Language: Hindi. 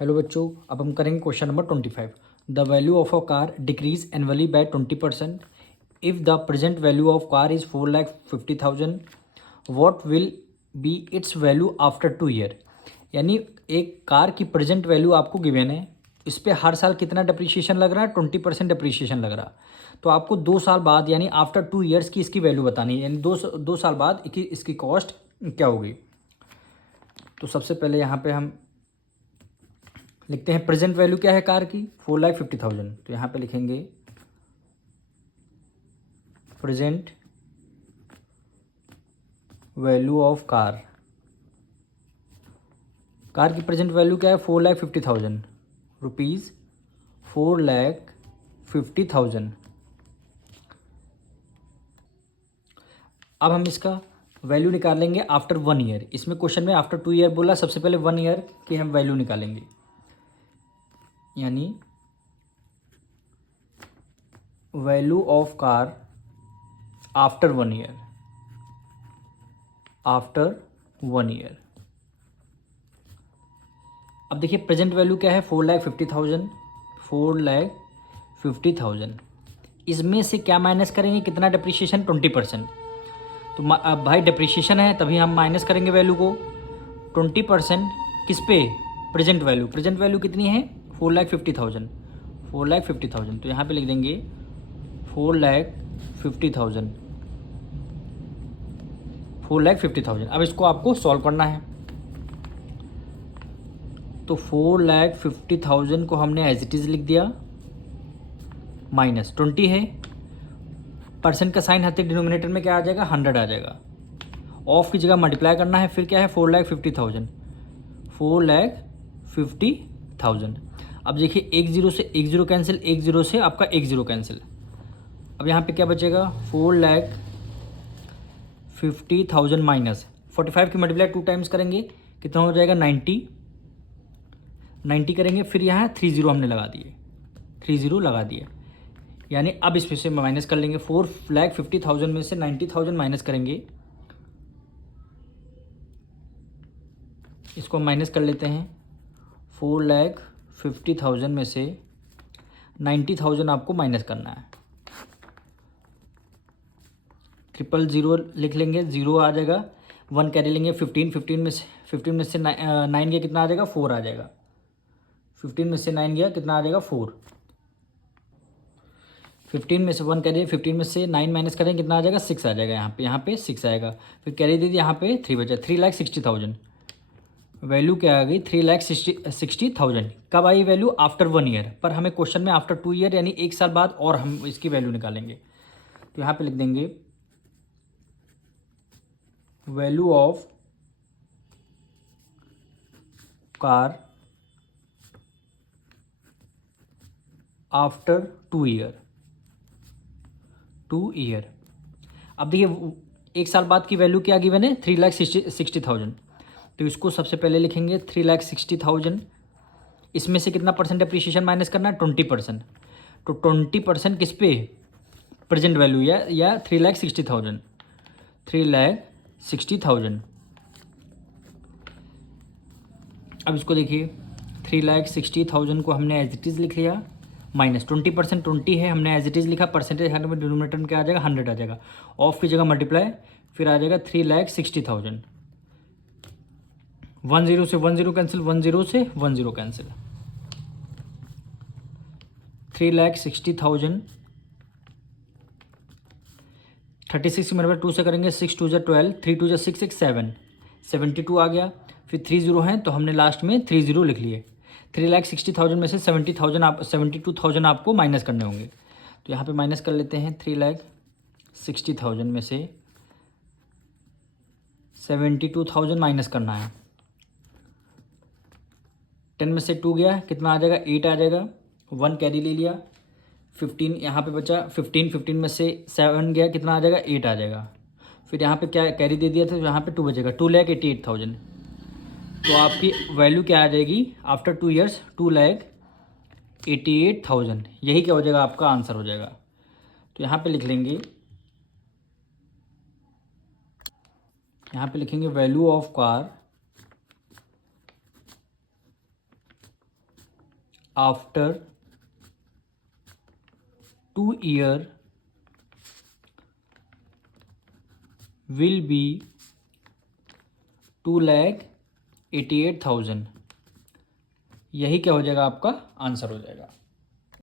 हेलो बच्चों, अब हम करेंगे question number 25। The value of a car decreases annually by 20%। If the present value of car is 4,50,000, what will be its value after 2 year. यानी एक कार की प्रेजेंट वैल्यू आपको गिवन है, इस पर हर साल कितना डिप्रिशिएशन लग रहा है, 20% डिप्रिशिएशन लग रहा। तो आपको 2 साल बाद यानी आफ्टर 2 ईयर्स की इसकी वैल्यू बतानी है, यानी दो साल बाद इसकी कॉस्ट क्या होगी। तो सबसे पहले यहाँ पे हम लिखते हैं प्रेजेंट वैल्यू क्या है कार की, 4,50,000। तो यहाँ पे लिखेंगे present value of car. Car की प्रेजेंट वैल्यू क्या है, 4,50,000 रुपीज़, 4,50,000। अब हम इसका वैल्यू निकालेंगे आफ्टर 1 ईयर। इसमें क्वेश्चन में आफ्टर 2 ईयर बोला, सबसे पहले 1 ईयर की हम वैल्यू निकालेंगे, यानी value of car after 1 year. After 1 year अब देखिए प्रेजेंट वैल्यू क्या है, 4,50,000। 4,50,000 इसमें से क्या माइनस करेंगे, कितना डिप्रिशिएशन, 20%। तो अब भाई डिप्रिशिएशन है तभी हम माइनस करेंगे वैल्यू को। 20% किस पे, प्रेजेंट वैल्यू। प्रेजेंट वैल्यू कितनी है, 4,50,000। 4,50,000 तो यहाँ पे लिख देंगे 4,50,000। 4,50,000। अब इसको आपको सॉल्व करना है। तो 4,50,000 को हमने एज इट इज़ लिख दिया, माइनस 20 है, परसेंट का साइन हते डिनोमिनेटर में क्या आ जाएगा, 100 आ जाएगा। ऑफ की जगह मल्टीप्लाई करना है, फिर क्या है 4,50,000। 4,50,000। अब देखिए एक जीरो से एक जीरो कैंसिल, एक जीरो से आपका एक जीरो कैंसिल। अब यहाँ पे क्या बचेगा, 4,50,000 माइनस 45 की मल्टीप्लाई 2 टाइम्स करेंगे, कितना हो जाएगा 90। 90 करेंगे, फिर यहाँ 30 हमने लगा दिए, 30 लगा दिए। यानी अब इसमें से माइनस कर लेंगे, 4,50,000 में से 90,000 माइनस करेंगे, इसको माइनस कर लेते हैं। 4,50,000 में से 90,000 आपको माइनस करना है। 000 लिख लेंगे, जीरो आ जाएगा, 1 कैरी लेंगे, 15 में से 9 गया, कितना आ जाएगा 4 आ जाएगा। 15 में से 9 गया, कितना आ जाएगा 4। 15 में से 1 कैरी, 15 में से 9 माइनस करें, कितना आ जाएगा 6 आ जाएगा। यहाँ पे 6 आएगा, फिर कैरी दे दी, यहाँ पे 3 बचा, 3,60,000। वैल्यू क्या आ गई, 3,60,000। कब आई वैल्यू, आफ्टर 1 ईयर। पर हमें क्वेश्चन में आफ्टर 2 ईयर यानी एक साल बाद और हम इसकी वैल्यू निकालेंगे। तो यहाँ पे लिख देंगे value of car after 2 year. 2 year अब देखिए एक साल बाद की वैल्यू क्या गिवन है, 3,60,000। तो इसको सबसे पहले लिखेंगे 3,60,000। इसमें से कितना परसेंट अप्रिशिएशन माइनस करना है, 20%। तो 20% किस पे, प्रेजेंट वैल्यू या 3,60,000। 3,60,000। अब इसको देखिए 3,60,000 को हमने एज इट इज़ लिख लिया, माइनस 20%, 20 है, हमने एज इट इज़ लिखा, परसेंटेज हंड्रेड में डिनोमिनेटर में क्या आ जाएगा, 100 आ जाएगा। ऑफ की जगह मल्टीप्लाई, फिर आ जाएगा 3,60,000। 10 से 10 कैंसिल, 10 से 10 कैंसिल। 3,60,000 36 की मल्टीप्लाई 2 से करेंगे, 6 2 जा 12, 3 2 जा 6 6 7, 72 आ गया। फिर 30 हैं तो हमने लास्ट में 30 लिख लिए। 3,60,000 में से 72,000 आपको माइनस करने होंगे। तो यहाँ पे माइनस कर लेते हैं, 3,60,000 में से 72,000 माइनस करना है। 10 में से 2 गया, कितना आ जाएगा 8 आ जाएगा। 1 कैरी ले लिया, 15 यहाँ पे बचा, 15 में से 7 गया, कितना आ जाएगा 8 आ जाएगा। फिर यहाँ पे क्या कैरी दे दिया था, तो यहाँ पे 2 बचेगा, 2,88,000। तो आपकी वैल्यू क्या आ जाएगी आफ्टर 2 ईयर्स, 2,88,000। यही क्या हो जाएगा, आपका आंसर हो जाएगा। तो यहाँ पे लिख लेंगे, यहाँ पे लिखेंगे value of car after 2 year will be 2,88,000। यही क्या हो जाएगा, आपका आंसर हो जाएगा।